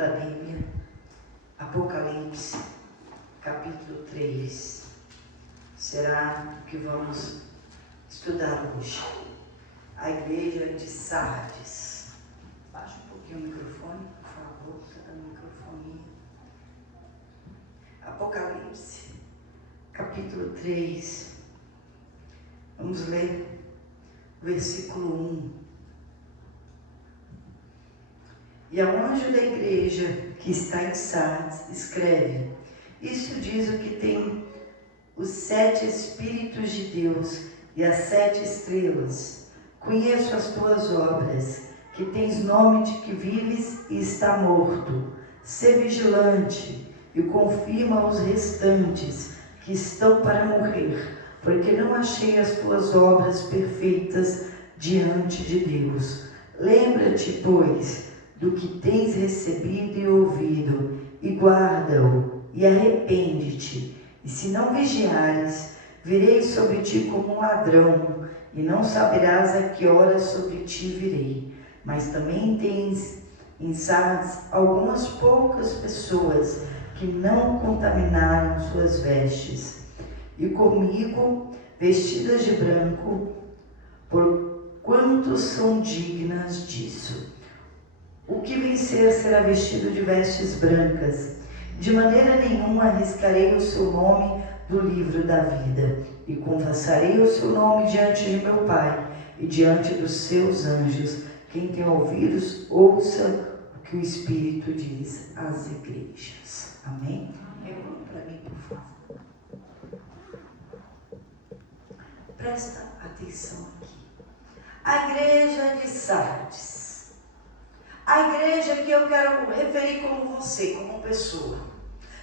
da Bíblia, Apocalipse, capítulo 3. Será o que vamos estudar hoje. A igreja de Sardes. Baixa um pouquinho o microfone, por favor, está dando microfonia. Apocalipse, capítulo 3. Vamos ler o versículo 1. E ao anjo da igreja que está em Sardes, escreve: Isso diz o que tem os 7 Espíritos de Deus e as 7 estrelas. Conheço as tuas obras, que tens nome de que vives e está morto. Sê vigilante e confirma os restantes que estão para morrer, porque não achei as tuas obras perfeitas diante de Deus. Lembra-te, pois, do que tens recebido e ouvido, e guarda-o, e arrepende-te. E se não vigiares, virei sobre ti como um ladrão, e não saberás a que hora sobre ti virei. Mas também tens em Sardes algumas poucas pessoas que não contaminaram suas vestes, e comigo vestidas de branco, porquanto são dignas disso. O que vencer será vestido de vestes brancas. De maneira nenhuma arriscarei o seu nome do livro da vida, e confessarei o seu nome diante de meu Pai e diante dos seus anjos. Quem tem ouvidos, ouça o que o Espírito diz às igrejas. Amém? Pergunta para mim, por favor. Presta atenção aqui. A igreja de Sardes. A igreja que eu quero referir como você, como pessoa.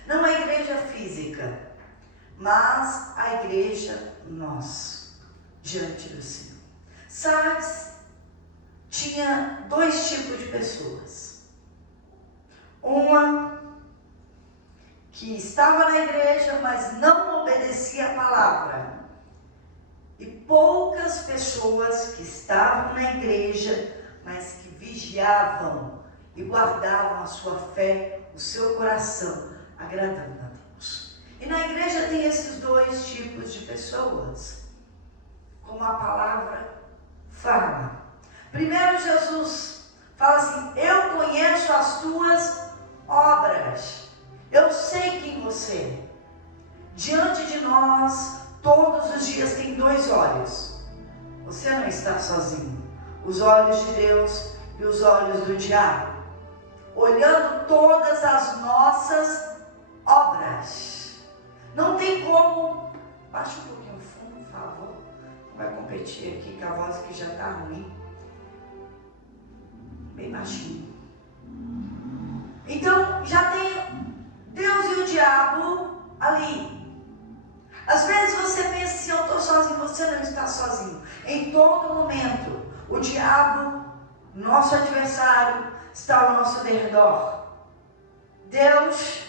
Não a igreja física, mas a igreja nós, diante do Senhor. Sardes tinha 2 tipos de pessoas. Uma que estava na igreja, mas não obedecia a palavra. E poucas pessoas que estavam na igreja, mas que vigiavam e guardavam a sua fé, o seu coração, agradando a Deus. E na igreja tem esses 2 tipos de pessoas, como a palavra fala. Primeiro Jesus fala assim: eu conheço as tuas obras, eu sei quem você é. Diante de nós, todos os dias tem 2 olhos. Você não está sozinho. Os olhos de Deus e os olhos do diabo, olhando todas as nossas obras. Não tem como. Baixa um pouquinho o fundo, por favor. Não vai competir aqui com a voz que já está ruim. Bem baixinho. Então, já tem Deus e o diabo ali. Às vezes você pensa assim: eu estou sozinho. Você não está sozinho. Em todo momento, o diabo, nosso adversário, está ao nosso derredor. Deus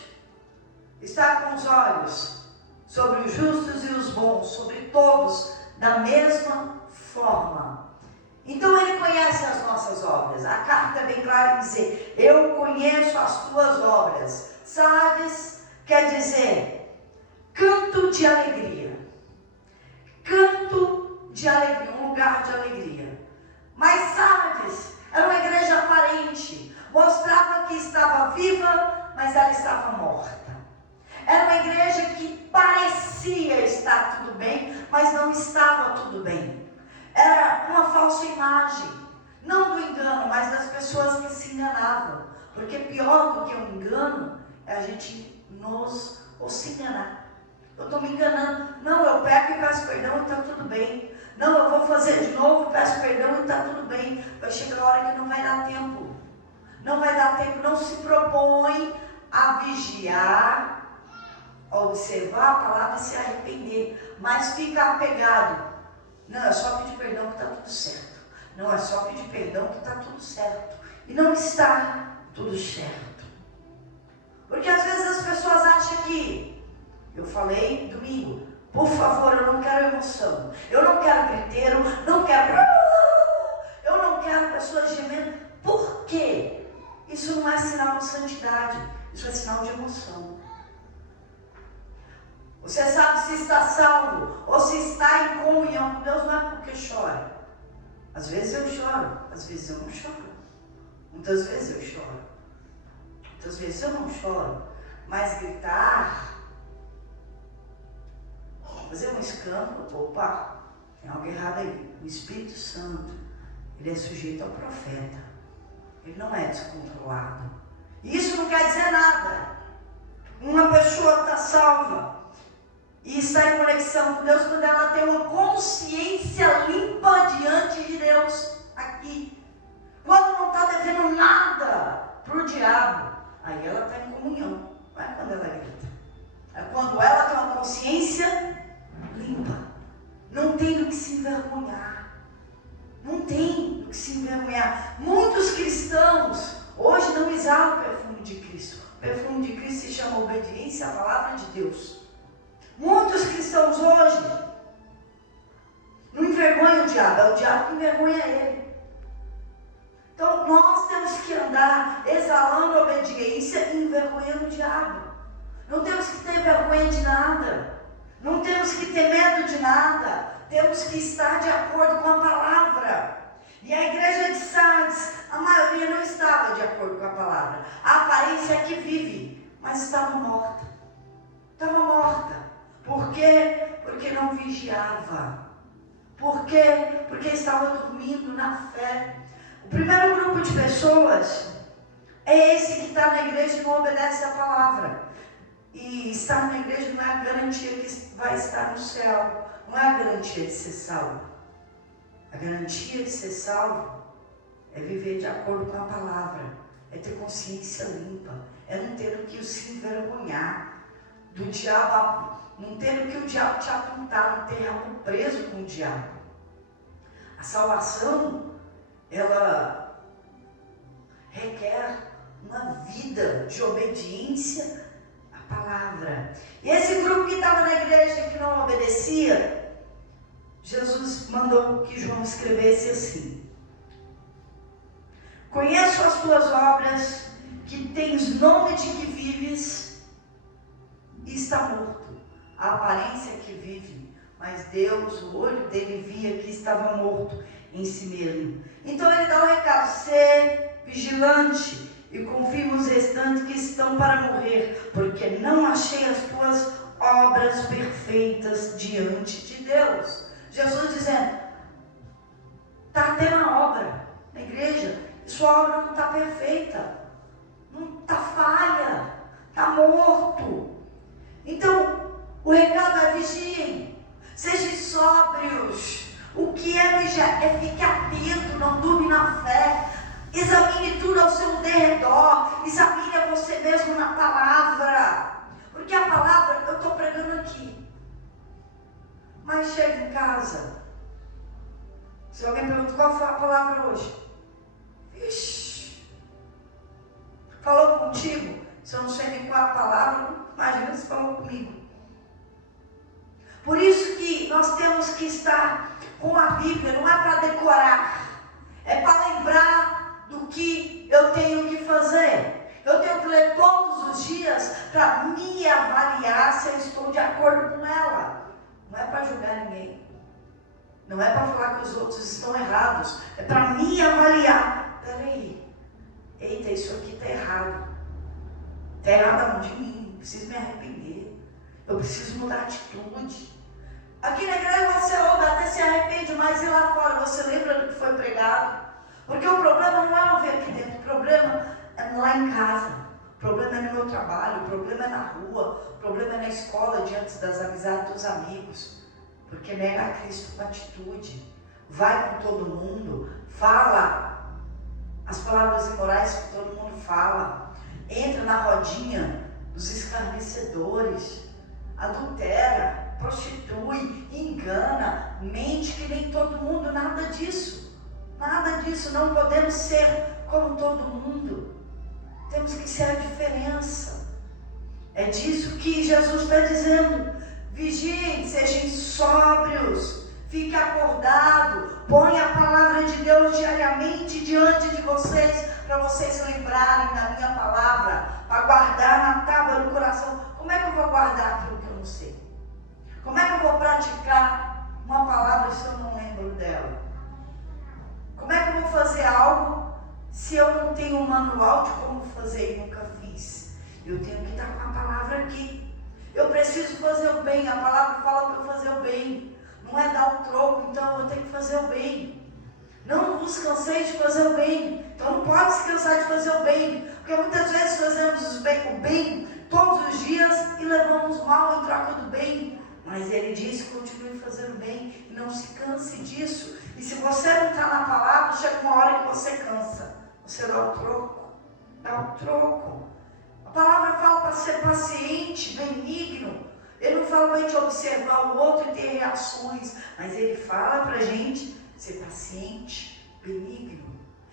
está com os olhos sobre os justos e os bons, sobre todos, da mesma forma. Então Ele conhece as nossas obras. A carta é bem clara em dizer: eu conheço as tuas obras. Sardes quer dizer canto de alegria. Canto de alegria, um lugar de alegria. Mas Sardes era uma igreja aparente, mostrava que estava viva, mas ela estava morta. Era uma igreja que parecia estar tudo bem, mas não estava tudo bem. Era uma falsa imagem, não do engano, mas das pessoas que se enganavam. Porque pior do que um engano é a gente ou se enganar. Eu estou me enganando. Não, eu peco e peço perdão e está tudo bem. Não, eu vou fazer de novo, peço perdão e está tudo bem. Vai chegar a hora que não vai dar tempo. Não vai dar tempo. Não se propõe a vigiar, a observar a palavra e se arrepender. Mas fica apegado. Não, é só pedir perdão que está tudo certo. Não, é só pedir perdão que está tudo certo. E não está tudo certo. Porque às vezes as pessoas acham que... Eu falei domingo, por favor, eu não quero emoção, eu não quero griteiro, eu não quero pessoas gemendo. Por quê? Isso não é sinal de santidade. está salvo, ou se está em comunhão com Deus, não é porque chora. Às vezes eu choro, às vezes eu não choro. Muitas vezes eu choro, muitas vezes eu não choro. Mas gritar, fazer um escândalo, opa, tem algo errado aí. O Espírito Santo, ele é sujeito ao profeta. Ele não é descontrolado. E isso não quer dizer nada. Uma pessoa está salva e está em conexão com Deus quando ela tem uma consciência limpa diante de Deus aqui. Quando não está devendo nada para o diabo, aí ela está em comunhão. Não é quando ela grita. É quando ela tem uma consciência limpa. Não tem do que se envergonhar. Não tem do que se envergonhar. Muitos cristãos hoje não exalam o perfume de Cristo. O perfume de Cristo se chama obediência à palavra de Deus. Muitos cristãos hoje não envergonham o diabo. É o diabo que envergonha ele. Então nós temos que andar exalando a obediência e envergonhando o diabo. Não temos que ter vergonha de nada. Não temos que ter medo de nada. Temos que estar de acordo com a palavra. E a igreja de Sardes, a maioria não estava de acordo com a palavra. A aparência é que vive, mas estava morta. Estava morta. Por quê? Porque não vigiava. Por quê? Porque estava dormindo na fé. O primeiro grupo de pessoas é esse que está na igreja e não obedece à palavra. E estar na igreja não é a garantia que vai estar no céu. Não é a garantia de ser salvo. A garantia de ser salvo é viver de acordo com a palavra. É ter consciência limpa. É não ter o que se envergonhar do diabo. Não ter o que o diabo te apontar. Não ter rabo preso com o diabo. A salvação, ela requer uma vida de obediência à palavra. E esse grupo que estava na igreja que não obedecia, Jesus mandou que João escrevesse assim: conheço as tuas obras, que tens nome de que vives e está morto. A aparência é que vive, mas Deus, o olho dele via que estava morto em si mesmo. Então ele dá o recado: ser vigilante e confirma os restantes que estão para morrer, porque não achei as tuas obras perfeitas diante de Deus. Jesus dizendo: está tendo uma obra na igreja, e sua obra não está perfeita, não está falha, está morto. Então o recado é: vigiem, sejam sóbrios. O que é vigiar? É ficar atento, não durme na fé. Examine tudo ao seu derredor. Examine a você mesmo na palavra. Porque a palavra, eu estou pregando aqui, mas chega em casa, se alguém pergunta qual foi a palavra hoje, ixi, falou contigo. Se eu não sei nem qual a palavra, imagina se falou comigo. Por isso que nós temos que estar com a Bíblia. Não é para decorar, é para lembrar do que eu tenho que fazer. Eu tenho que ler todos os dias para me avaliar se eu estou de acordo com ela. Não é para julgar ninguém. Não é para falar que os outros estão errados. É para me avaliar. Peraí. Eita, isso aqui está errado. Está errado a mão de mim. Preciso me arrepender. Eu preciso mudar a atitude. Aqui na igreja você ouve, até se arrepende, mas e lá fora você lembra do que foi pregado? Porque o problema não é ouvir aqui dentro. O problema é lá em casa. O problema é no meu trabalho. O problema é na rua. O problema é na escola, diante das amizades dos amigos. Porque nega a Cristo com atitude. Vai com todo mundo. Fala as palavras imorais que todo mundo fala. Entra na rodinha dos escarnecedores. Adultera. Prostitui. Engana. Mente que nem todo mundo. Nada disso. Nada disso. Não podemos ser como todo mundo. Temos que ser a diferença. É disso que Jesus está dizendo. Vigiem, sejam sóbrios, fique acordado, ponha a palavra de Deus diariamente diante de vocês, para vocês lembrarem da minha palavra, para guardar na tábua do coração. Como é que eu vou guardar aquilo que eu não sei? Como é que eu vou praticar uma palavra se eu não lembro dela? Como é que eu vou fazer algo se eu não tenho um manual de como fazer e nunca fiz? Eu tenho que estar com a palavra aqui. Eu preciso fazer o bem. A palavra fala para eu fazer o bem. Não é dar o troco, então eu tenho que fazer o bem. Não vos canseis de fazer o bem. Então não pode se cansar de fazer o bem. Porque muitas vezes fazemos o bem todos os dias e levamos mal em troca do bem. Mas ele diz: continue fazendo bem e não se canse disso. E se você não está na palavra, chega uma hora que você cansa. Você dá o troco. Dá o troco. A palavra fala para ser paciente, benigno. Ele não fala para a gente observar o outro e ter reações. Mas ele fala para a gente ser paciente, benigno.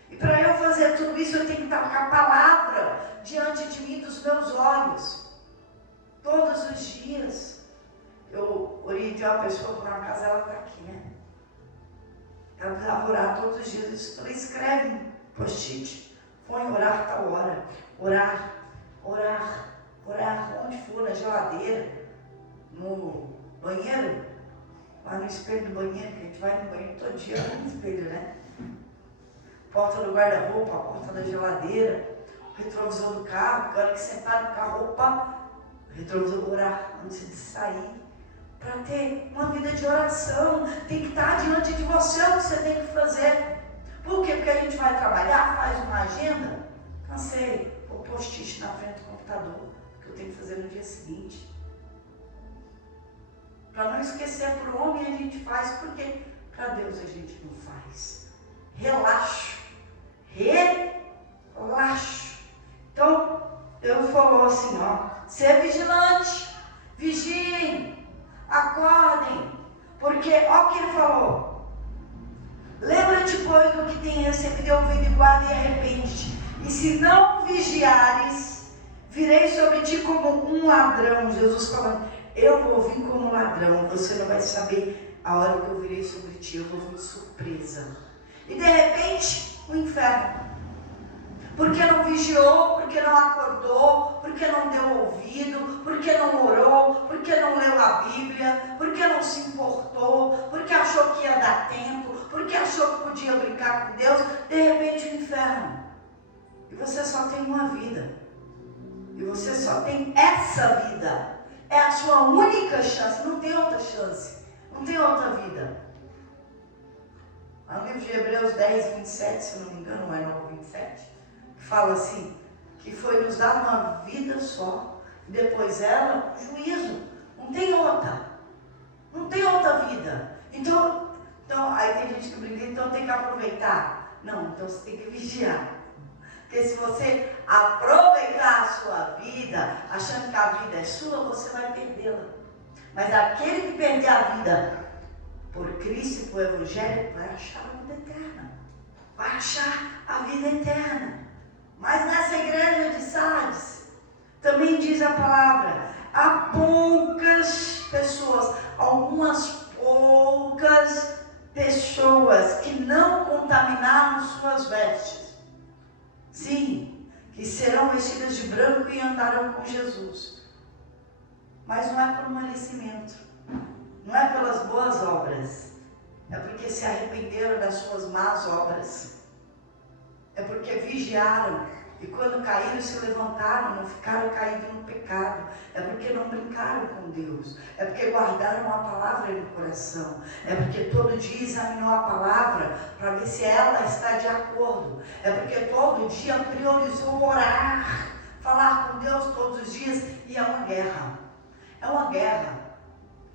E para eu fazer tudo isso, eu tenho que estar com a palavra diante de mim, dos meus olhos. Todos os dias. Eu orientei uma pessoa por uma casa, ela está aqui, né? Ela precisava orar todos os dias. Eu falei: escreve um post-it. Põe orar tal hora. Orar, orar, orar. Onde for, na geladeira, no banheiro, lá no espelho do banheiro, que a gente vai no banheiro todo dia no espelho, né? Porta do guarda-roupa, a porta da geladeira, o retrovisor do carro, que a hora que você para no carro, opa, retrovisor, orar antes de sair. Para ter uma vida de oração, tem que estar diante de você o que você tem que fazer. Por quê? Porque a gente vai trabalhar, faz uma agenda, cansei, vou post-it na frente do computador, que eu tenho que fazer no dia seguinte. Para não esquecer, para o homem a gente faz, porque para Deus a gente não faz. Relaxo. Relaxo. Então, Deus falou assim, ser vigilante, vigiem, acordem, porque, o que ele falou, lembra-te, pois, do que tem recebido, ouvido, e guarda e arrepende-te, e se não vigiares, virei sobre ti como um ladrão. Jesus falando: eu vou vir como ladrão, você não vai saber a hora que eu virei sobre ti, eu vou vir de surpresa. E de repente, o inferno. Porque não vigiou, porque não acordou, porque não deu ouvido, porque não orou, porque não leu a Bíblia, porque não se importou, porque achou que ia dar tempo, porque achou que podia brincar com Deus, de repente o inferno. E você só tem uma vida. E você só tem essa vida. É a sua única chance, não tem outra chance, não tem outra vida. No livro de Hebreus 10, 27, se não me engano, não é 9, 27, que fala assim, que foi nos dado uma vida só, e depois ela, juízo, não tem outra vida. Então aí tem gente que brinca, então tem que aproveitar. Não, então você tem que vigiar. Porque se você aproveitar a sua vida, achando que a vida é sua, você vai perdê-la. Mas aquele que perder a vida por Cristo e por Evangelho, vai achar a vida eterna. Vai achar a vida eterna. Mas nessa igreja de Sardes, também diz a palavra, há poucas pessoas, algumas poucas pessoas que não contaminaram suas vestes. Sim, que serão vestidas de branco e andarão com Jesus. Mas não é por merecimento, não é pelas boas obras, é porque se arrependeram das suas más obras, é porque vigiaram e quando caíram se levantaram, não ficaram caídos no pecado, é porque não brincaram com Deus, é porque guardaram a palavra no coração, é porque todo dia examinou a palavra para ver se ela está de acordo, é porque todo dia priorizou orar, falar com Deus todos os dias. E é uma guerra,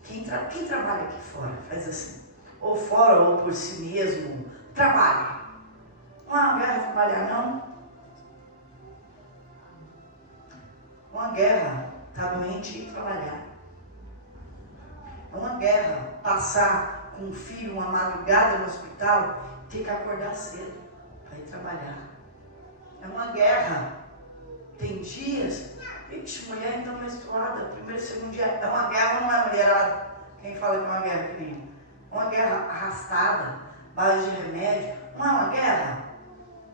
quem trabalha aqui fora faz assim, ou fora ou por si mesmo, trabalha. Não é uma guerra trabalhar, não. Uma guerra estar doente e ir trabalhar. É uma guerra passar com um filho uma madrugada no hospital e ter que acordar cedo para ir trabalhar. É uma guerra. Tem dias, mulher então menstruada, primeiro e segundo dia, é uma guerra, não é mulherada. Quem fala que é uma guerra, querido? Uma guerra arrastada, base de remédio, não é uma guerra?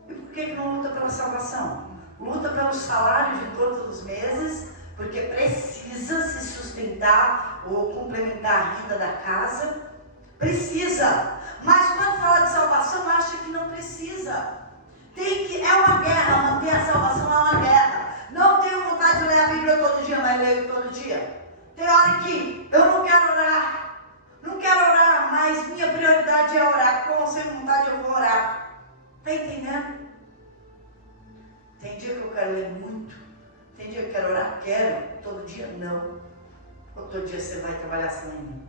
E por que não luta pela salvação? Luta pelo salário de todos os meses, porque precisa se sustentar. ou complementar a renda da casa. Precisa. Mas quando fala de salvação, acha que não precisa. É uma guerra, manter a salvação é uma guerra. Não tenho vontade de ler a Bíblia todo dia, mas leio todo dia. Tem hora que eu não quero orar. Não quero orar, mas minha prioridade é orar. Com ou sem vontade eu vou orar. Está entendendo? Tem dia que eu quero ler muito. Tem dia que eu quero orar? Quero. Todo dia não. Ou todo dia você vai trabalhar sem mim?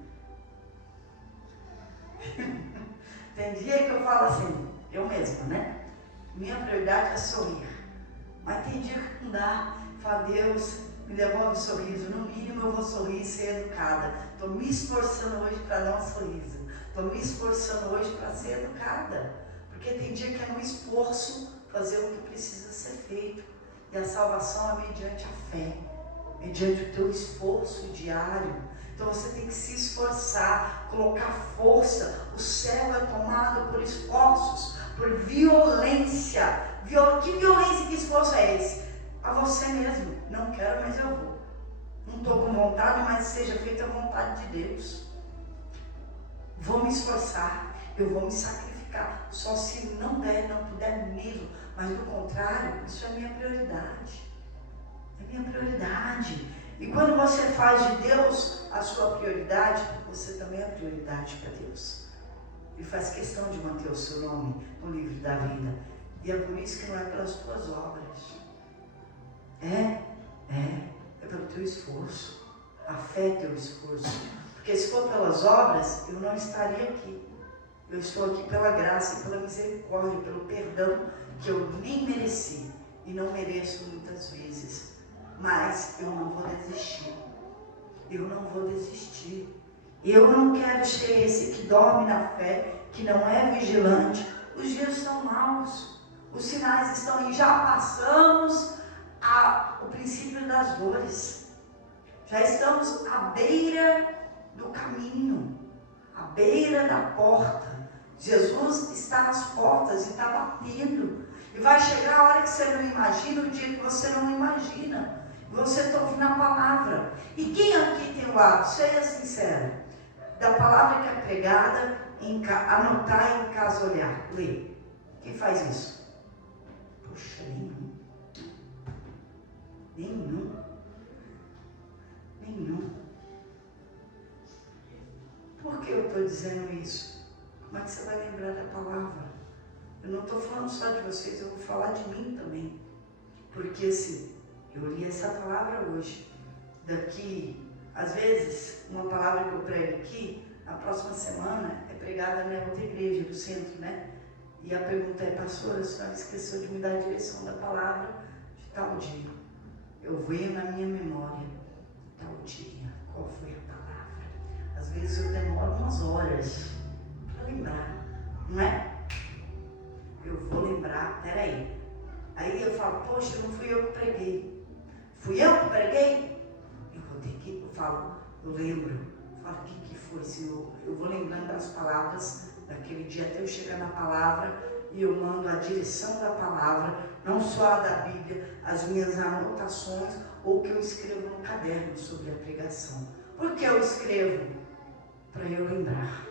Tem dia que eu falo assim, eu mesma, né? Minha prioridade é sorrir. Mas tem dia que não dá. Fala, Deus, me devolve o sorriso. No mínimo eu vou sorrir e ser educada. Estou me esforçando hoje para dar um sorriso. Estou me esforçando hoje para ser educada. Porque tem dia que é no esforço fazer o que precisa ser feito. E a salvação é mediante a fé. Mediante o teu esforço diário. Então você tem que se esforçar, colocar força. O céu é tomado por esforços, por violência. Que violência e que esforço é esse? A você mesmo. Não quero, mas eu vou. Não estou com vontade, mas seja feita a vontade de Deus. Vou me esforçar, eu vou me sacrificar. Só se não der, não puder mesmo. Mas do contrário, isso é minha prioridade. É minha prioridade. E quando você faz de Deus a sua prioridade, você também é prioridade para Deus. Ele faz questão de manter o seu nome no livro da vida. E é por isso que não é pelas tuas obras. É pelo teu esforço. A fé é teu esforço. Porque se for pelas obras, eu não estaria aqui. Eu estou aqui pela graça e pela misericórdia, pelo perdão que eu nem mereci e não mereço muitas vezes. Mas eu não vou desistir. Eu não vou desistir. Eu não quero ser esse que dorme na fé, que não é vigilante. Os dias são maus. Os sinais estão aí. Já passamos o princípio das dores. Já estamos à beira do caminho. À beira da porta. Jesus está às portas e está batendo. E vai chegar a hora que você não imagina, o dia que você não imagina. Você está ouvindo a palavra. E quem aqui tem o hábito, seja sincero, da palavra que é pregada, anotar e em casa olhar, ler? Quem faz isso? Poxa, nenhum. Por que eu estou dizendo isso? Como é que você vai lembrar da palavra? Eu não estou falando só de vocês, eu vou falar de mim também. Porque assim, eu li essa palavra hoje. Daqui, às vezes, uma palavra que eu prego aqui, a próxima semana é pregada na outra igreja do centro, né? E a pergunta é, pastora, a senhora esqueceu de me dar a direção da palavra de tal dia. Eu venho na minha memória, tal dia, qual foi a palavra? Às vezes eu demoro umas horas para lembrar, não é? Eu vou lembrar, peraí. Aí eu falo, poxa, não fui eu que preguei. Fui eu que preguei? Eu vou ter que, eu lembro. Eu falo, o que foi, Senhor? Eu vou lembrando das palavras daquele dia até eu chegar na palavra e eu mando a direção da palavra, não só a da Bíblia, as minhas anotações ou que eu escrevo no caderno sobre a pregação. Por que eu escrevo? Para eu lembrar.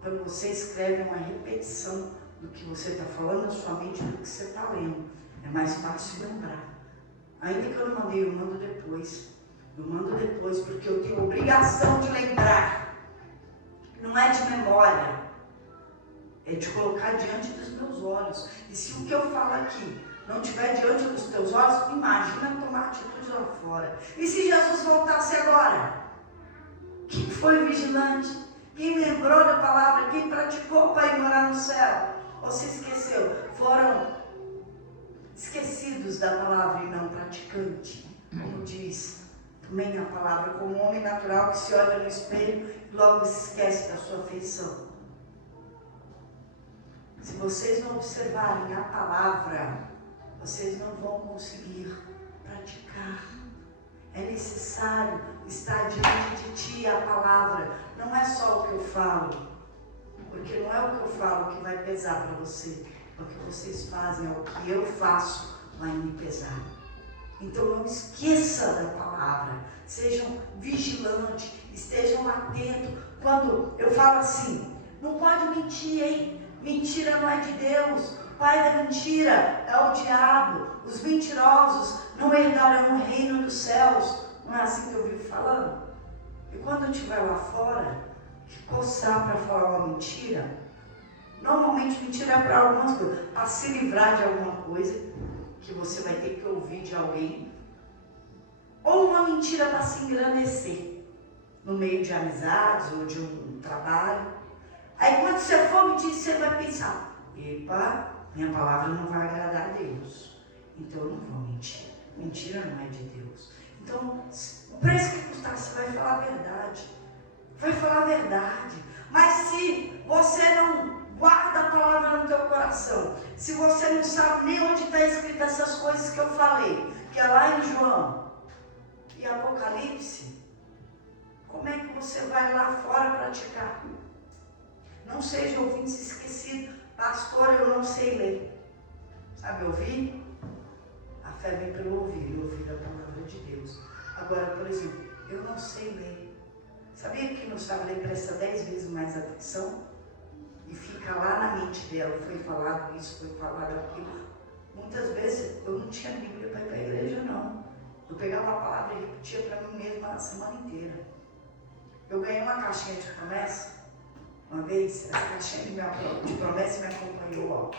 Quando você escreve uma repetição do que você está falando na sua mente, do que você está lendo, é mais fácil lembrar. Ainda que eu não mandei, eu mando depois. Eu mando depois porque eu tenho obrigação de lembrar. Não é de memória, é de colocar diante dos meus olhos. E se o que eu falo aqui não estiver diante dos teus olhos, imagina tomar atitude lá fora. E se Jesus voltasse agora? Quem foi vigilante? Quem lembrou da palavra? Quem praticou para ir morar no céu? Ou se esqueceu? Foram esquecidos da palavra e não praticante. Como diz também a palavra, como um homem natural que se olha no espelho e logo se esquece da sua feição. Se vocês não observarem a palavra, vocês não vão conseguir praticar. É necessário estar diante de ti a palavra. Não é só o que eu falo, porque não é o que eu falo que vai pesar para você. O que vocês fazem é o que eu faço vai me pesar. Então não esqueça da palavra, sejam vigilantes, estejam atentos. Quando eu falo assim, não pode mentir, hein? Mentira não é de Deus, o pai da mentira é o diabo, os mentirosos não herdarão o reino dos céus. Não é assim que eu vivo falando? E quando eu estiver lá fora, coçar para falar uma mentira, normalmente mentira é para algumas coisas, para se livrar de alguma coisa que você vai ter que ouvir de alguém, ou uma mentira para se engrandecer no meio de amizades ou de um trabalho. Aí quando você for mentir, você vai pensar, epa, minha palavra não vai agradar a Deus, então eu não vou mentir. Mentira não é de Deus. Então, o preço que custar, você vai falar a verdade. Vai falar a verdade. Mas se você não guarda a palavra no teu coração, se você não sabe nem onde está escrito essas coisas que eu falei, que é lá em João e Apocalipse, como é que você vai lá fora praticar? Não seja ouvinte esquecido. Pastor, eu não sei ler. Sabe ouvir? A fé vem pelo ouvir, e ouvir a palavra de Deus. Agora, por exemplo, eu não sei ler. Sabia que não sabe ler presta 10 vezes mais atenção? E fica lá na mente dela, foi falado isso, foi falado aquilo. Muitas vezes eu não tinha Bíblia para ir para a igreja, não. Eu pegava a palavra e repetia para mim mesma a semana inteira. Eu ganhei uma caixinha de promessa, uma vez, essa caixinha de promessa me acompanhou.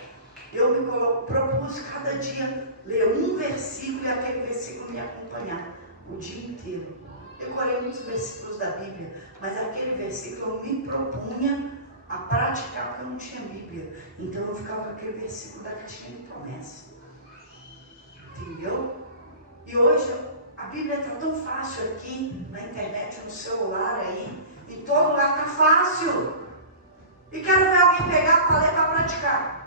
Eu me propus cada dia ler um versículo e aquele versículo me acompanhar o dia inteiro. Eu decorei muitos versículos da Bíblia, mas aquele versículo eu me propunha a praticar porque eu não tinha Bíblia. Então eu ficava com aquele versículo da caixinha de promessa. Entendeu? E hoje a Bíblia está tão fácil aqui, na internet, no celular aí, em todo lugar está fácil. E quero ver alguém pegar para ler para praticar.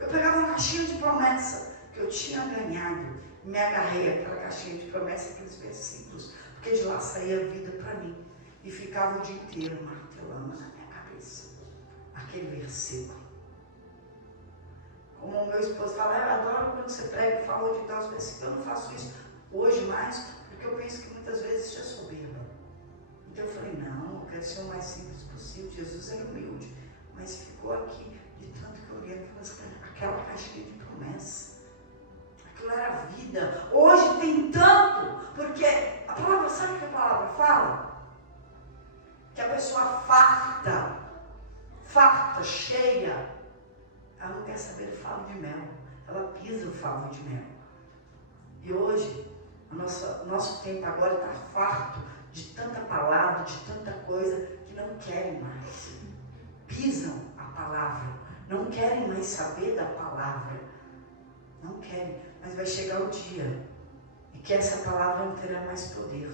Eu pegava uma caixinha de promessa que eu tinha ganhado, me agarrei àquela caixinha de promessa, aqueles versículos, porque de lá saía vida para mim. E ficava o dia inteiro martelando na minha cabeça aquele versículo. Como o meu esposo fala, eu adoro quando você prega e fala de tal versículos. Eu não faço isso hoje mais, porque eu penso que muitas vezes isso é soberba. Então eu falei, não, eu quero ser o mais simples possível. Jesus era humilde, mas ficou aqui de tanto que eu li aquela caixinha de promessa. Aquilo era vida. Hoje tem tanto, porque a palavra, sabe o que a palavra fala? Que a pessoa farta, cheia, ela não quer saber do favo de mel, ela pisa o favo de mel. E hoje, o nosso tempo agora está farto de tanta palavra, de tanta coisa, que não querem mais. Pisam a palavra, não querem mais saber da palavra. Não querem, mas vai chegar o dia em que essa palavra não terá mais poder.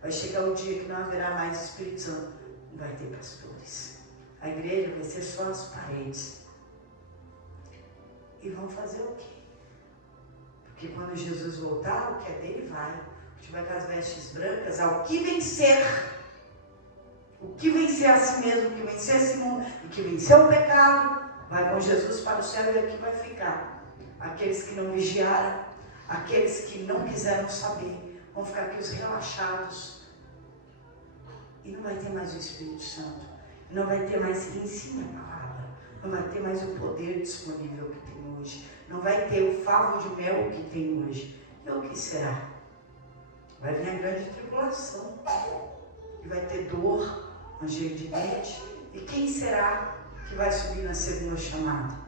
Vai chegar o dia que não haverá mais Espírito Santo, não vai ter pastores. A igreja vai ser só as paredes. E vão fazer o quê? Porque quando Jesus voltar, o que é dele vai. A gente vai com as vestes brancas, ao que vencer. O que vencer a si mesmo, o que vencer esse mundo, e que vencer o pecado, vai com Jesus para o céu e aqui vai ficar. Aqueles que não vigiaram, aqueles que não quiseram saber, vão ficar aqui os relaxados. E não vai ter mais o Espírito Santo. Não vai ter mais quem ensine a palavra. Não vai ter mais o poder disponível que tem hoje. Não vai ter o favo de mel que tem hoje. E o que será? Vai vir a grande tribulação. E vai ter dor, ranger de dente. E quem será que vai subir na segunda chamada?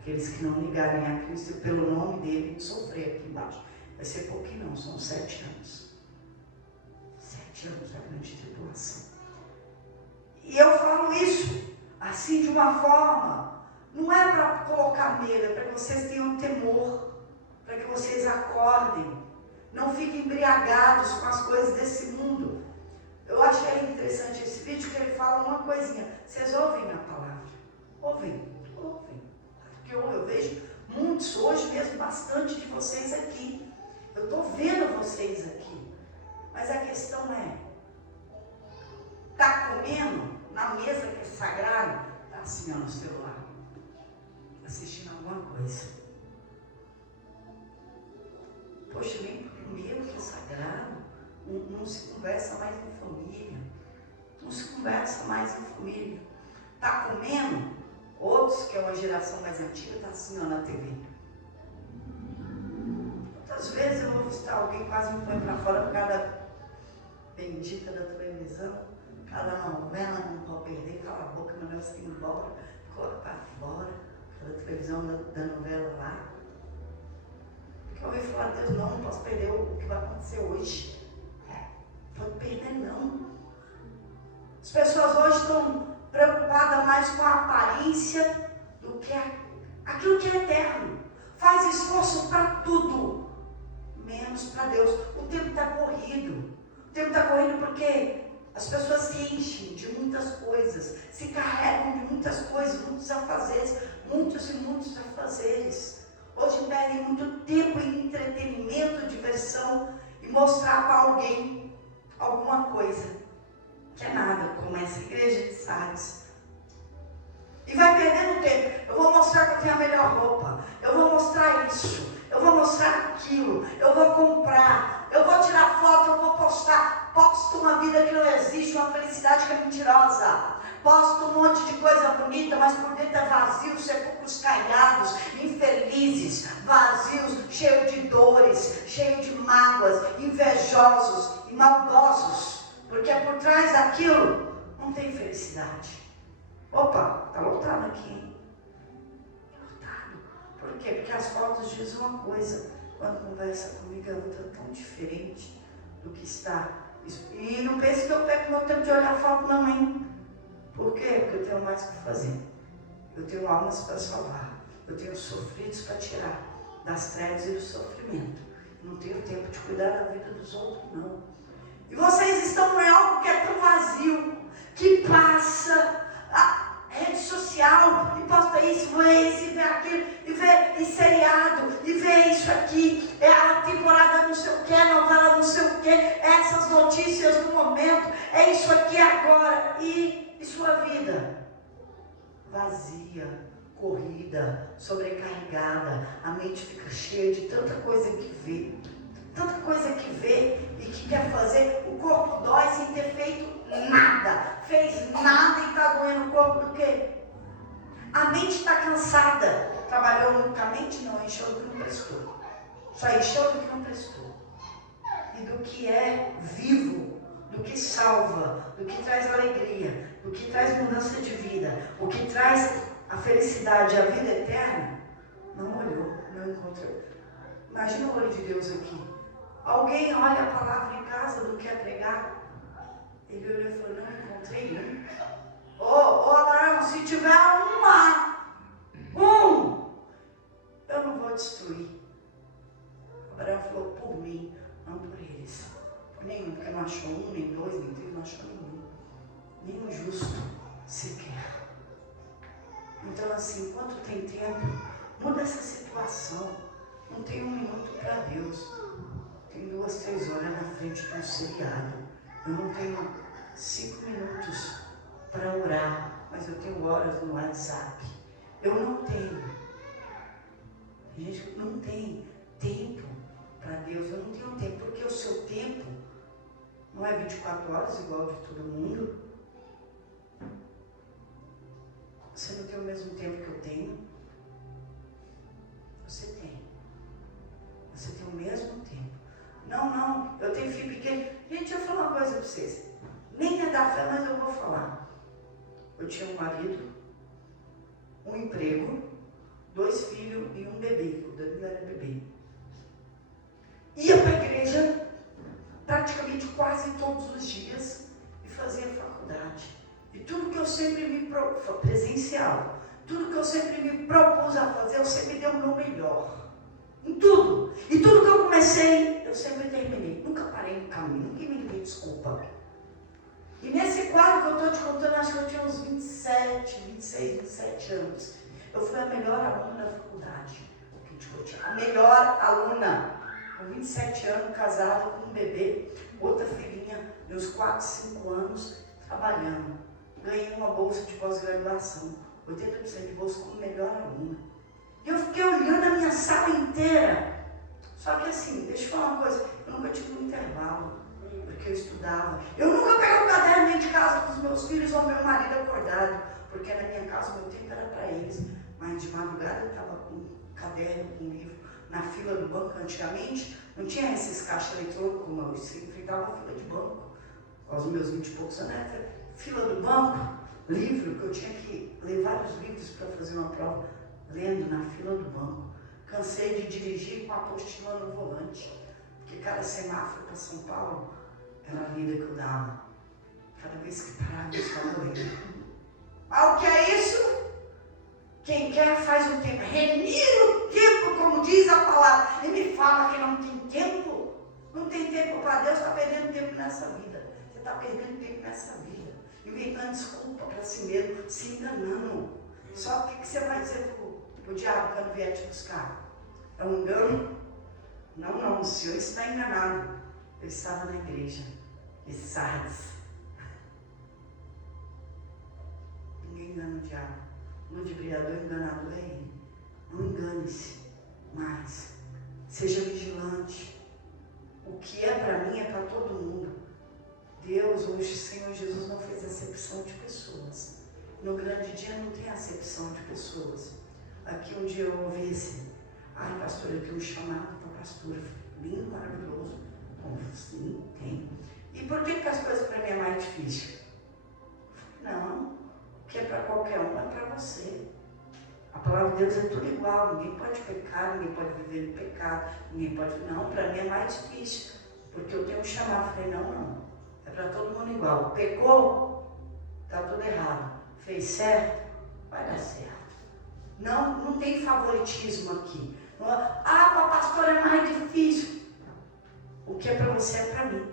Aqueles que não ligarem a Cristo e pelo nome dele sofrer aqui embaixo. Vai ser pouquinho não, são 7 anos. 7 anos da grande tribulação. E eu falo isso assim de uma forma, não é para colocar medo, é para que vocês tenham temor, para que vocês acordem, não fiquem embriagados com as coisas desse mundo. Eu achei interessante esse vídeo que ele fala uma coisinha, vocês ouvem a palavra? Ouvem. Porque eu vejo muitos, hoje mesmo bastante de vocês aqui, eu estou vendo vocês aqui, mas a questão é, está comendo na mesa que é sagrada, está assim ó, no celular, assistindo alguma coisa. conversa mais em família. Está comendo? Outros, que é uma geração mais antiga, está assim ó, na TV. Quantas vezes eu vou visitar alguém, quase me põe para fora por causa da bendita da televisão, cada novela, não pode perder, cala a boca, meu Deus, ir embora, corre para fora, cada televisão da novela lá. Porque eu ouvi falar, Deus, não posso perder o que vai acontecer hoje. Não pode perder, não. As pessoas hoje estão preocupadas mais com a aparência do que aquilo que é eterno. Faz esforço para tudo, menos para Deus. O tempo está corrido. O tempo está corrido porque as pessoas se enchem de muitas coisas, se carregam de muitas coisas, muitos afazeres, muitos e muitos afazeres. Hoje perdem muito tempo em entretenimento, diversão e mostrar para alguém alguma coisa. Que é nada, como essa igreja de Sardes. E vai perdendo tempo. Eu vou mostrar que eu tenho a melhor roupa. Eu vou mostrar isso. Eu vou mostrar aquilo. Eu vou comprar. Eu vou tirar foto, eu vou postar. Posto uma vida que não existe, uma felicidade que é mentirosa. Posto um monte de coisa bonita, mas por dentro é vazio, sepulcros caiados, infelizes, vazios, cheio de dores, cheio de mágoas, invejosos e maldosos. Porque por trás daquilo não tem felicidade. Opa, está lotado aqui, hein? Lotado. Por quê? Porque as fotos dizem uma coisa. Quando conversa comigo é outra tão diferente do que está. E não pense que eu pego meu tempo de olhar foto não, hein? Por quê? Porque eu tenho mais o que fazer. Eu tenho almas para salvar. Eu tenho sofridos para tirar das trevas e do sofrimento. Eu não tenho tempo de cuidar da vida dos outros, não. E vocês estão em algo que é tão vazio, que passa a rede social, e posta isso, vê isso, e vê aquilo, e vê em seriado, e vê isso aqui, é a temporada não sei o que, a novela não sei o que, essas notícias do momento, é isso aqui agora, e sua vida vazia, corrida, sobrecarregada, a mente fica cheia de tanta coisa que vê. Tanta coisa que vê e que quer fazer, o corpo dói sem ter feito nada. Fez nada e está doendo o corpo do quê? A mente está cansada. Trabalhou muito com a mente? Não, encheu do que não prestou. Só encheu do que não prestou. E do que é vivo, do que salva, do que traz alegria, do que traz mudança de vida, o que traz a felicidade, a vida eterna, não olhou, não encontrou. Imagina o olho de Deus aqui. Alguém olha a palavra em casa, não quer pregar. Ele olhou e falou, não encontrei nenhum. Abraão, se tiver eu não vou destruir. Abraão falou, por mim, não por eles. Por nenhum, porque não achou um, nem dois, nem três, não achou nenhum. Nenhum justo sequer. Então assim, enquanto tem tempo, muda essa situação. Não tem um minuto para Deus. Tem 2, 3 horas na frente de um seriado. Eu não tenho 5 minutos para orar, mas eu tenho horas no WhatsApp. Eu não tenho. A gente não tem tempo para Deus. Eu não tenho tempo, porque o seu tempo não é 24 horas igual de todo mundo. Você não tem o mesmo tempo que eu tenho. Você tem. Você tem o mesmo tempo. Não, eu tenho filho pequeno. Gente, eu vou falar uma coisa para vocês. Nem é da fé, mas eu vou falar. Eu tinha um marido, um emprego, 2 filhos e um bebê. O Danilo era bebê. Ia para a igreja praticamente quase todos os dias e fazia faculdade. E tudo que eu sempre me propus, presencial, tudo que eu sempre me propus a fazer, eu sempre dei o meu melhor. Em tudo. E tudo que eu comecei, eu sempre terminei. Nunca parei no caminho, nunca me dei desculpa. E nesse quadro que eu estou te contando, acho que eu tinha uns 26, 27 anos. Eu fui a melhor aluna da faculdade. A melhor aluna. Com 27 anos, casada com um bebê, outra filhinha de uns 4, 5 anos, trabalhando. Ganhei uma bolsa de pós-graduação. 80% de bolsa como melhor aluna. E eu fiquei olhando a minha sala inteira. Só que assim, deixa eu falar uma coisa, eu nunca tive um intervalo. porque eu estudava. Eu nunca peguei um caderno dentro de casa com os meus filhos ou meu marido acordado, porque na minha casa o meu tempo era para eles. Mas de madrugada eu estava com um caderno, com um livro, na fila do banco. Antigamente não tinha esses caixas eletrônicos como hoje, você enfrentava a fila de banco. Aos meus 20 e poucos anos, fila do banco, livro, que eu tinha que ler vários livros para fazer uma prova, lendo na fila do banco. Cansei de dirigir com a apostila no volante, porque cada semáforo para São Paulo era a vida que eu dava. Cada vez que parava, eu estava lendo. Ah, o que é isso? Quem quer faz o tempo. Remira o tempo, como diz a palavra. E me fala que não tem tempo. Não tem tempo para Deus, está perdendo tempo nessa vida. Você está perdendo tempo nessa vida. Inventando desculpa para si mesmo, se enganando. Só que você vai dizer para o diabo quando vier te buscar? É um engano? Não, o senhor está enganado. Eu estava na igreja de Sardes. Ninguém engana o diabo. O ludibriador enganado é ele. Não engane-se mais. Seja vigilante. O que é para mim é para todo mundo. Deus, hoje, o Senhor Jesus não fez acepção de pessoas. No grande dia não tem acepção de pessoas. Aqui um dia eu ouvi assim: ai, pastor, eu tenho um chamado para pastora. Lindo, maravilhoso. Como sim, tem. E por que as coisas para mim é mais difícil? Não. O que é para qualquer um é para você. A palavra de Deus é tudo igual. Ninguém pode pecar, ninguém pode viver no pecado, ninguém pode. Não, para mim é mais difícil. Porque eu tenho um chamado. Falei, não. É para todo mundo igual. Pecou, está tudo errado. Fez certo, vai dar certo. Não tem favoritismo aqui. Não, para a pastora é mais difícil. O que é para você é para mim.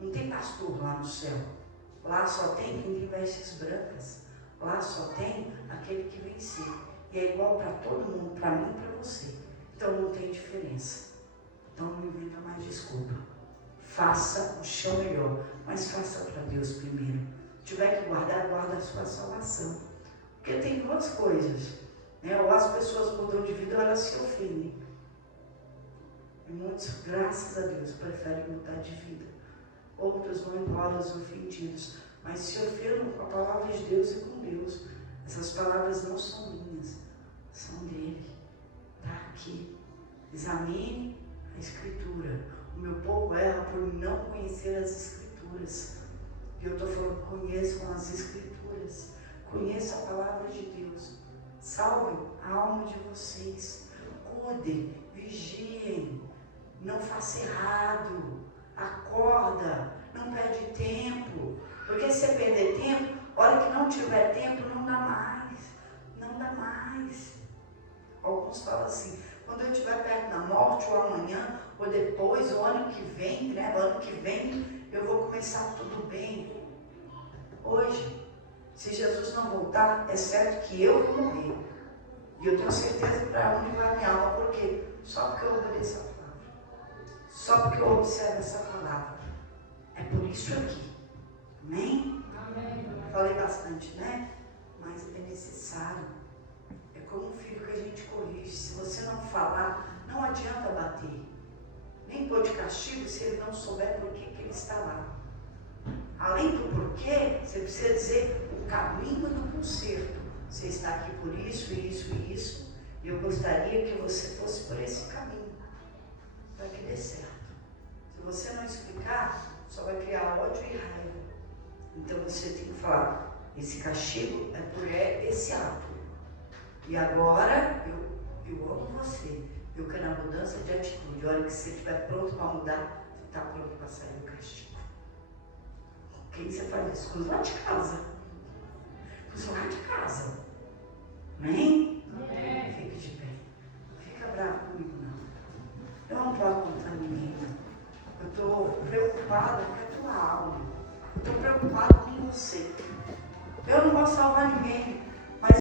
Não tem pastor lá no céu. Lá só tem quem tem vestes brancas. Lá só tem aquele que venceu. E é igual para todo mundo, para mim e para você. Então não tem diferença. Então não inventa mais desculpa. Faça o seu melhor, mas faça para Deus primeiro. Se tiver que guardar, guarda a sua salvação. Porque tem duas coisas, né? Ou as pessoas mudam de vida ou elas se ofendem. E muitos, graças a Deus, preferem mudar de vida. Outros vão embora ofendidos, mas se ofendam com a palavra de Deus e com Deus. Essas palavras não são minhas, são dele. Está aqui. Examine a Escritura. O meu povo erra por não conhecer as Escrituras. E eu estou falando, conheçam as Escrituras. Conheçam a palavra de Deus. Salvem a alma de vocês. Cuidem, vigiem. Não faça errado. Acorda. Não perde tempo. Porque se você perder tempo, a hora que não tiver tempo, não dá mais. Não dá mais. Alguns falam assim, quando eu estiver perto da morte, ou amanhã, ou depois, ou ano que vem, né? O ano que vem, eu vou começar tudo bem. Hoje, se Jesus não voltar, é certo que eu vou morrer. E eu tenho certeza para onde vai a minha alma. Por quê? Só porque eu obedeço a palavra. Só porque eu observo essa palavra. É por isso aqui. Amém? Amém. Falei bastante, né? Mas é necessário. É como um filho que a gente corrige. Se você não falar, não adianta bater. Nem pôr de castigo se ele não souber por que ele está lá. Além do porquê, você precisa dizer o caminho do conserto. Você está aqui por isso, isso e isso. E eu gostaria que você fosse por esse caminho. Para que dê certo. Se você não explicar, só vai criar ódio e raiva. Então você tem que falar, esse castigo é por esse ato. E agora eu amo você. Eu quero a mudança de atitude. A hora que você estiver pronto para mudar, você está pronto para sair do castigo. Quem você faz isso? Com os lá de casa. Com os lá de casa. Amém? Amém? Fique de pé. Não fica bravo comigo, não. Eu não posso contar ninguém. Eu estou preocupada com a tua alma. Eu estou preocupada com você. Eu não vou salvar ninguém.